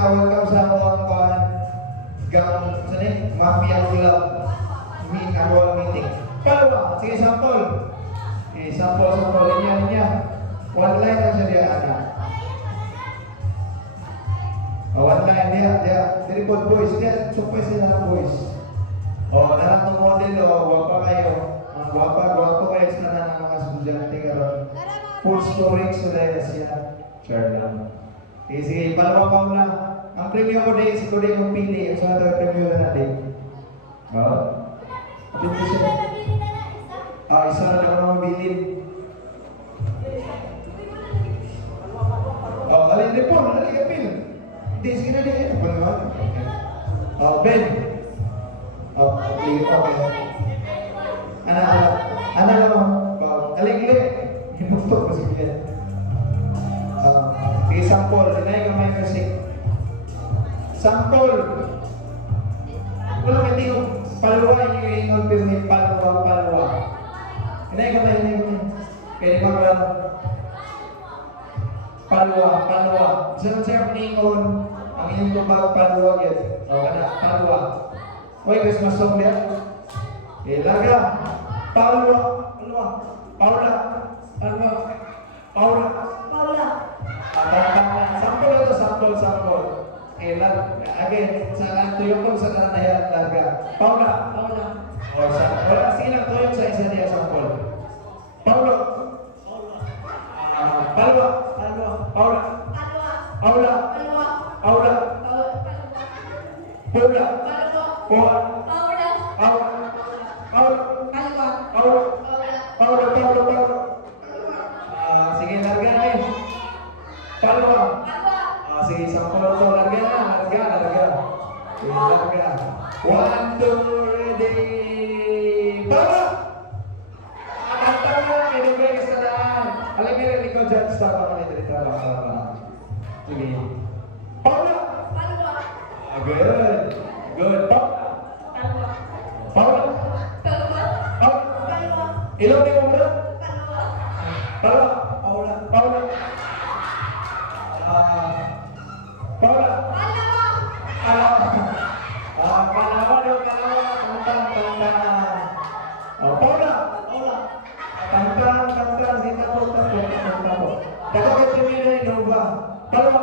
welcome sa akong Mafia Club annual meeting. Palawa, sige sample. Sample. Linya. One line lang siya dia, anak. One line dia. Tripod voice, dia supay sila ng voice. Nalang ng model, guwapa kayo. Guwapo kayo sa ng mga estudyante karon. Full storage sila siya. Sure lang. Sige, palawa pa muna. Ang premium ko din, siguro din yung pili. Ang sa ito, premium na natin. Ito siya. Isa na naman ang mabilin. Alin din po, alin ka pin. Hindi, sige na din. Ito pa naman. Ben. Okay. Anak naman. Alin. Hinuktok ko sige. Sige, sample. Dinay ka may kasi. Sample. Wala ka di yung palwa yung ingon pirmi palwa. Hinay ka may pwede maglang palwa. Siyang ingon ang inyong tumbag palwa yun. Palwa. Uy, Christmas song yan. Laga. Paula. Sample. Again, sa tuyok sa kananayan, laga. Paula. Wala, sige lang tuyok sa isa niya, sample. Paula. Paula. Sige, larga na eh. Paula. Sige, sample ito. Larga. One, two, ready. Paula! Kanta na, may sa daan. Alam niyo rin ikaw dyan, stop ako nito dito. Sige. Paula! Good. Paula! Ilaw na yung muna? Paula! Kantan, sita po. Dapat kayo primero yung ba? Paula!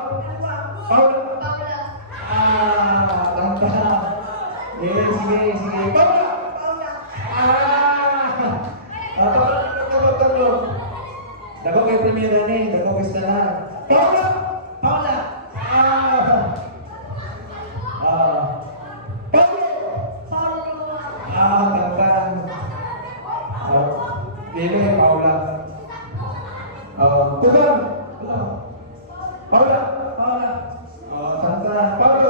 Kantan. Sige. Paula! Tatlo. Dapat kayo primero ni, dapat kayo sa lahat. Paula! Kantan. Ini Paula. Tuhan. Paula. Santa. Paula.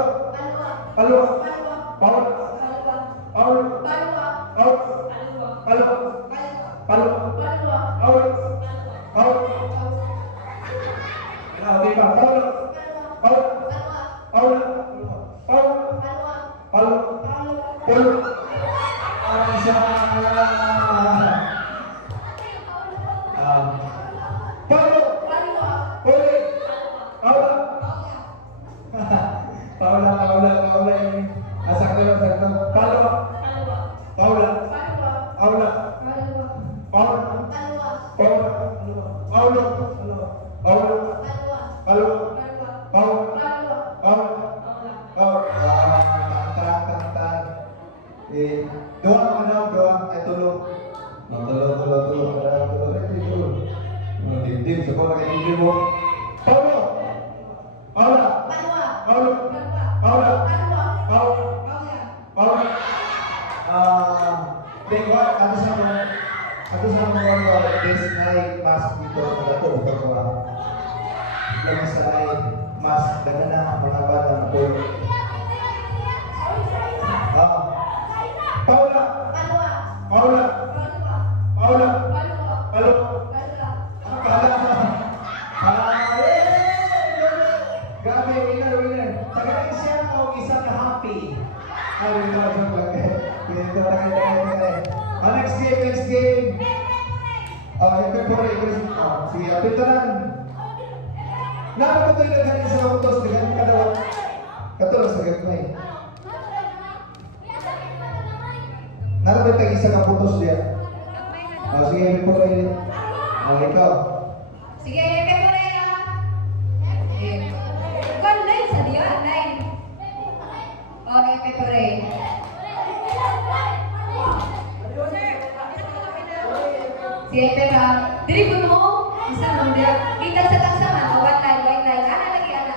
Doa, tulog. Dindim, sekolah kayak dindim mo. Paula. Tengok, aku sama orang des naik mas gitu, betul. Lagi saya mas dengan mengabar dan pun. Paula. Gabi, winner. Tagay siya o isang happy. Next game. Yung February, si Pitaran. Napapatuloy na ganyan sa utos, dengan kadawat. kang isa ka putos diya. Sige, happy birthday. Ikaw. Sige, happy birthday na. Bukan line sa dia, line. Happy birthday. Sige, pero diri ko mo, isa nang dia. Kita sa taksaman, white line. Ana lagi ana.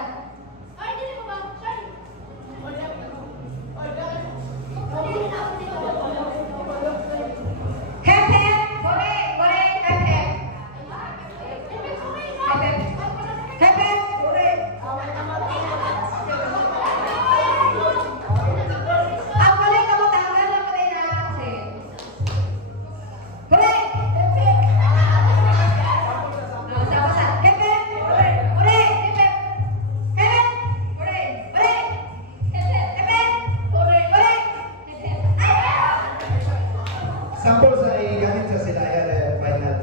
Sample sa gamit sa sila yan final.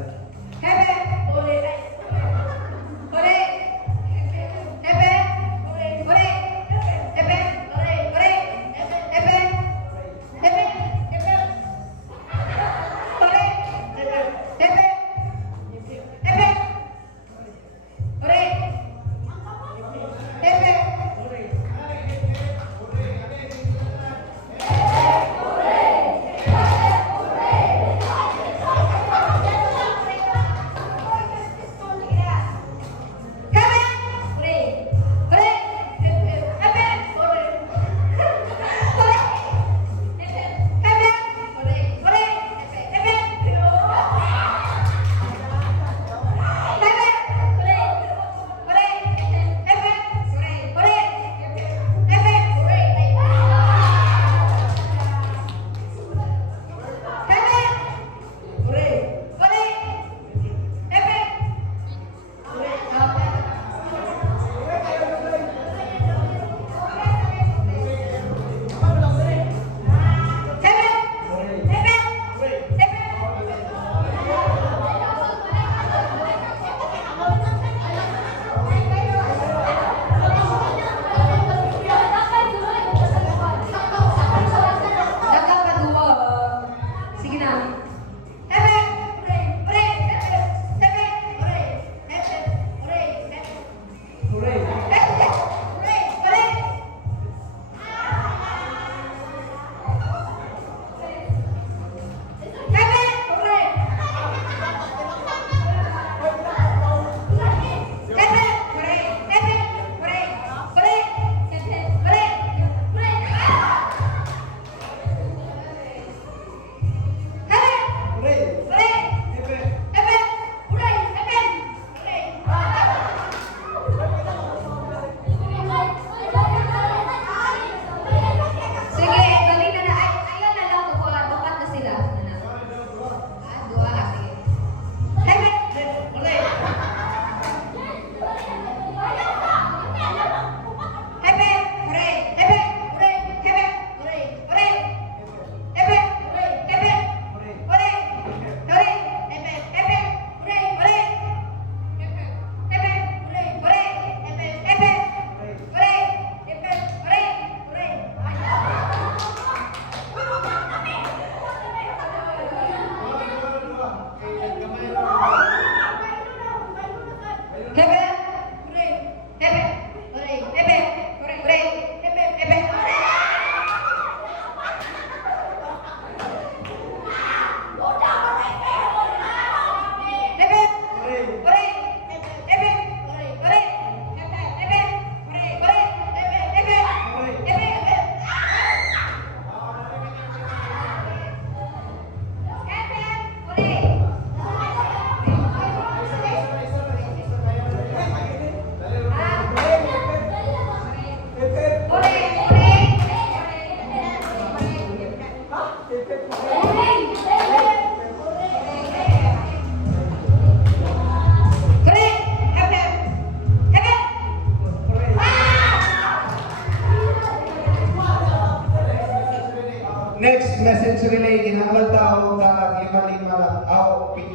Next message relay, kinahanglan tao ka lima-lima,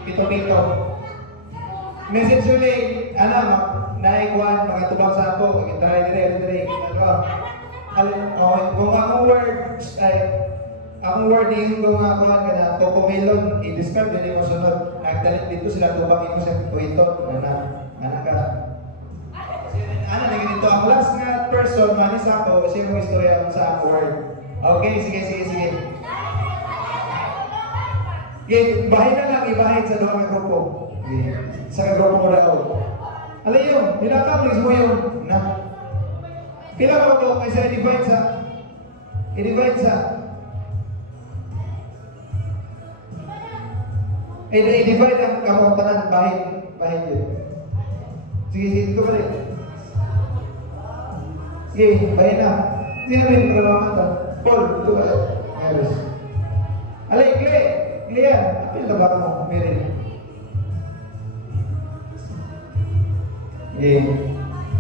pito-pito. Message relay, naikuan, makatubang sa ako, pag-intry dire, kung ang words ay ang word yung nga kuhan ka na Cocomelon, i-describe din mo sunod. Nagtalit dito sila tubang mo sa tuwitot. Anak ka. Ano na ganito, ang last nga person, manis ako, kasi yung istorya sa word. Okay, sige. Sige, bahay na lang, ibahin sa doon ng grupo. Okay. Sa grupo mo daw. Alam yun, dinakablis mo yun. Na. Pila mo ito, kaysa i-divide sa. I-divide ang kamuntanan, bahin yun. Sige, ito ba rin? Sige, bahin na. Sino ba yung kalamamata? Paul, ito ba? Ayos. Alay, Clay yan. Apil na ba mo, Meryl? Okay.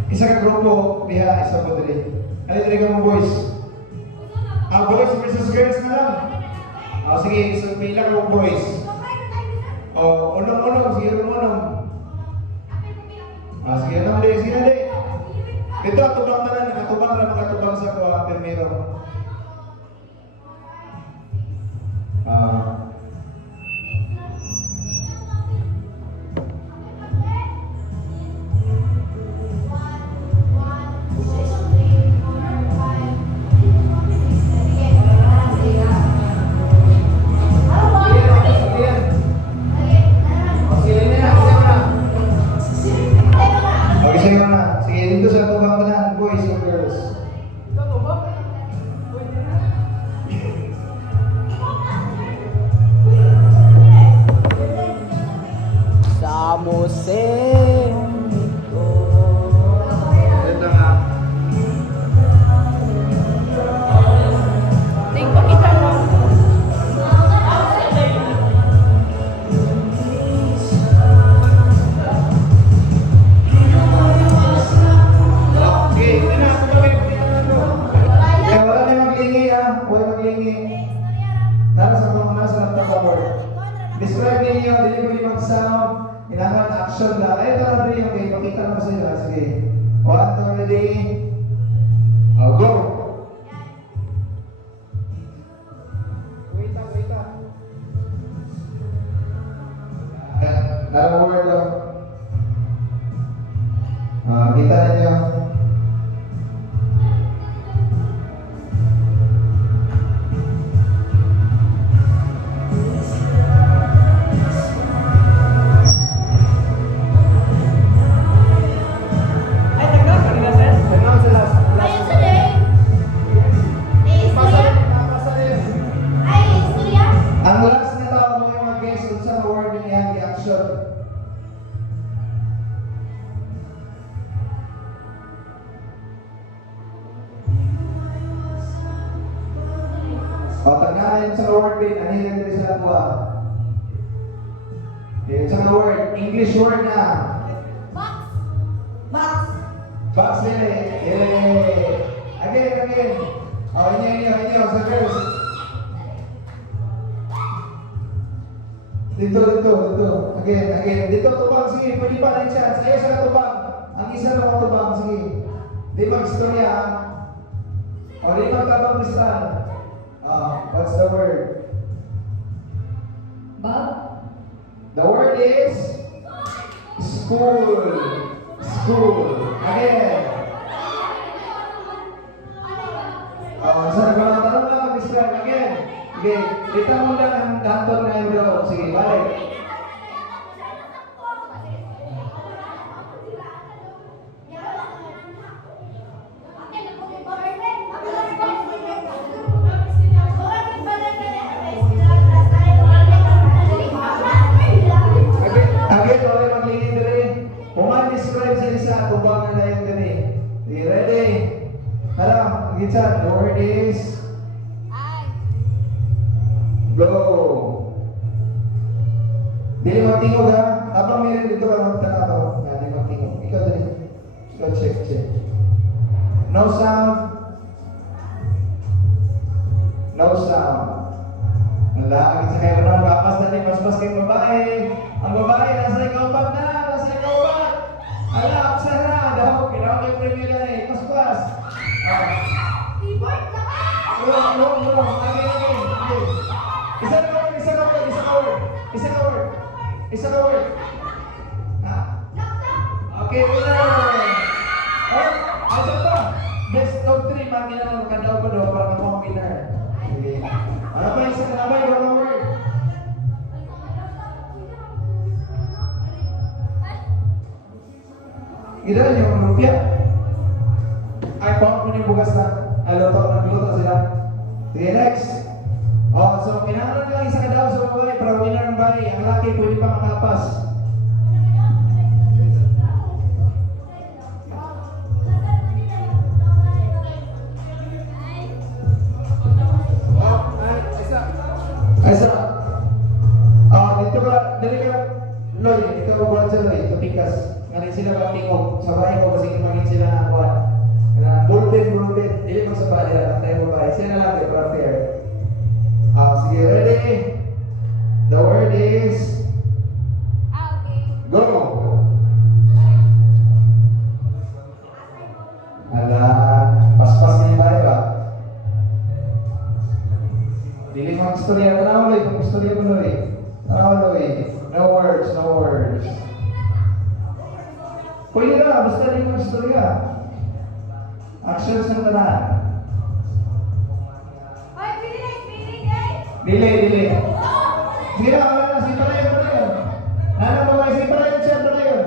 Isa ka grupo, diha, isa po dali. Alay, dali ka mo boys. Boys versus girls na lang. Sige, so pila ko boys. Unong, sige unong. Sige na dali. Ito, atubang na lang, nakatubang sa kuha, primero. Sige, dito sa tubang tanan, boys and girls. Sa museum ito. Ito nga. Ting, pakita mo. Sige, ito na, tumawin. Kaya wala na maglingi huwag maglingi. Nasa laptop. Describe ninyo, dili mo yung mag-sound, kailangan action lang. Ito na rin yung game, pakita naman sa inyo. Sige. 1, 2, ready. Go! Wait. Another word lang. Kita ninyo. Ang last na tao mo yung mag-guess kung saan word yung iyang reaction. Tagnaran sa word din, anilang din sa buwa. Yung sa word, English word na. Box din eh. Again. Inyo, sa girls. Dito. Again. Dito, tubang. Sige, pwede pa ng chance. Ayaw sa tubang. Ang isa na tubang. Sige. Di mag-istorya. Di magtabang listan. What's the word? Bob? The word is school. Again. Sa tanong lang mag-describe again. Okay, kita mo lang ang daton ngayon daw. Sige, balik. Again, wala maglingin diri. Describe sa isa, tubang na yung diri. Okay, ready? Alam, Gitsan, the word is blow. Dili magtingog ha. Tapang meron dito ka magtanaw. Dili magtingog. Ikaw dali. Ikaw check. No sound. Wala, Gitsan kayo naman. Kapas na rin. Mas kayong babae. Ang babae, nasa ikaw pa na. Ala, Sara, daw. Kailangan kayo premila na eh. Pas. Keyboard ka ba? Again. Isa ka word, isa ka word, isa ka word. Isa ka word. Isa ka word. Ha? Okay, winner. Oh, asa pa? Best of 3, magina na nakadaw ko daw para ka winner. Sige. Ano ba isa ka na ba? One more word. Gila yung lumpia. Ay, pang mo yung bukas na. Nagluto sila. Sige, next. Oh, so kailangan lang isa ka daw sa babae para winner ng bahay. Ang laki pwede pa makapas. Isa. Dito ka, dali ka, Loy, dito ka buwan sa Loy, tupikas. Ngayon sila ba tingog, sabay ko kasi kumangin sila na buwan. Bulletin, dili mo sa bahay, tayo babae. Sila na lang, para fair. Sige, ready? The word is... Go! Ala, paspas na yung bahay ba? Dili mo ang istorya. Tanaw, Loy. Kung istorya mo, Loy. Tanaw, Loy. No words, no words. Pwede na, basta rin mo ang istorya. Actions ng tanan. Dili. Sige na, wala na. Sige pala yun. Nana babae, sige pala yun. Siya pala yun.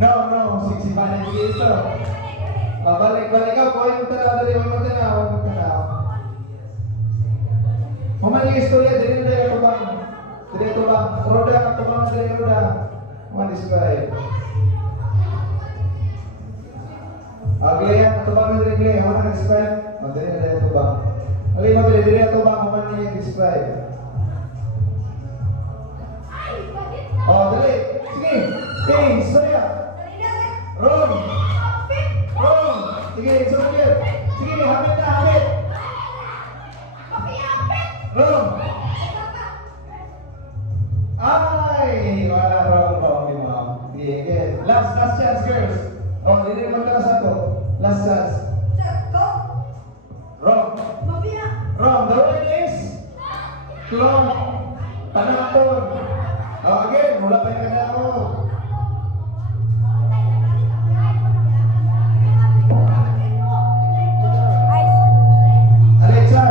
No. Sige pa na. Sige ito. Balik ka. Kuha yung tanaw. Dali, huwag mo tanaw. Mamali yung istorya. Dili na tayo tubang. Roda. Tubang sa roda. Describe. Gaya, tubang na rin gaya. Ano describe? Madali na tayo tubang. Madali na tubang. Ano niya describe? Dali. Sige. Istorya. Rom. Sige, istorya. Sige, hamit. Rom. Ay, wala wrong, ma'am. Sige. Last chance, girls. Hindi rin magkalas ako. Last chance. Wrong. The word is clone. Panapon. Again, mula pa yung kanya ako. Alexa.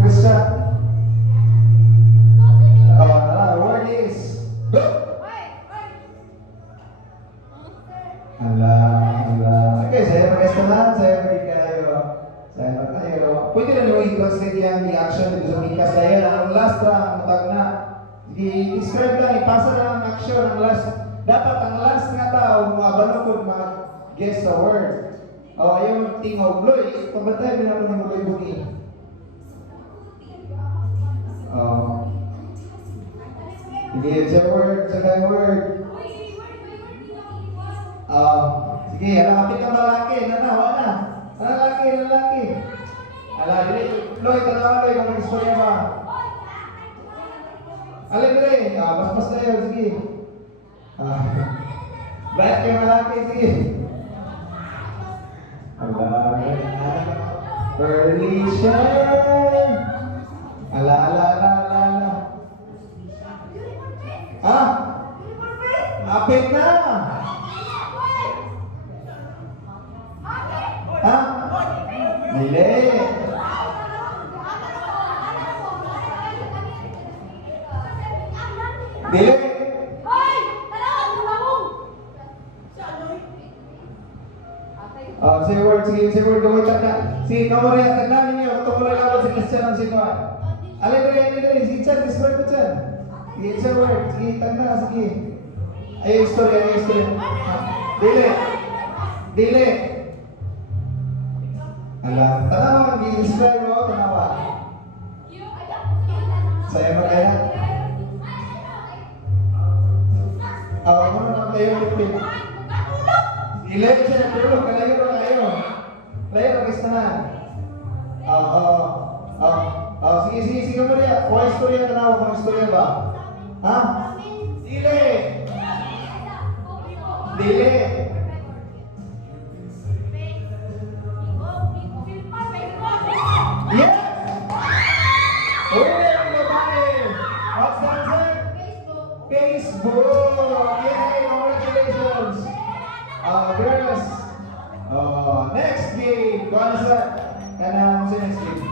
Christian. The word is go. Ala. Okay, saya mag-estalan, saya mag-ikayo. Pwede na nyo i-translate yan, i-action dito sa mikas na yan. Ang last lang, matag na. I-describe lang, ipasa lang ang action. Ang last, dapat ang last nga tao, mga balokod, mag-guess the word. Yung tingog, Loy, pabantay, pinapon ng Loy Buni. Sige, sa word, sa word. Sige, kapit ang lalaki. Nanawa na. Lalaki. Dili. Loy, tanawa Loy, kung istorya ba? Dili. Paspas na yun, sige. Ba't kayo lalaki, sige. Perlition. Ala. Apit na. Dili. Say word, gawin tanda. Sige, kamar yan, tanda ninyo. Ito ko lang ako si Christian ang sinuan. Dali. Sige, Chan, describe ko, Chan. Sige, say word. Sige, tanda, sige. Ay, istorya. Dili. Tanawa, i-describe mo, tanawa. Saya mo kaya? Ano na tayo ulit? Dili, siya tulog. Layo, mag-istahan. Sige mo rin. Kung istorya tanawa, kung istorya ba? Dili. Yes! Winner ang babae. What's the answer? Facebook. Yay! Congratulations. Girls. Next game. Kung ano sa... Kanang sa next game.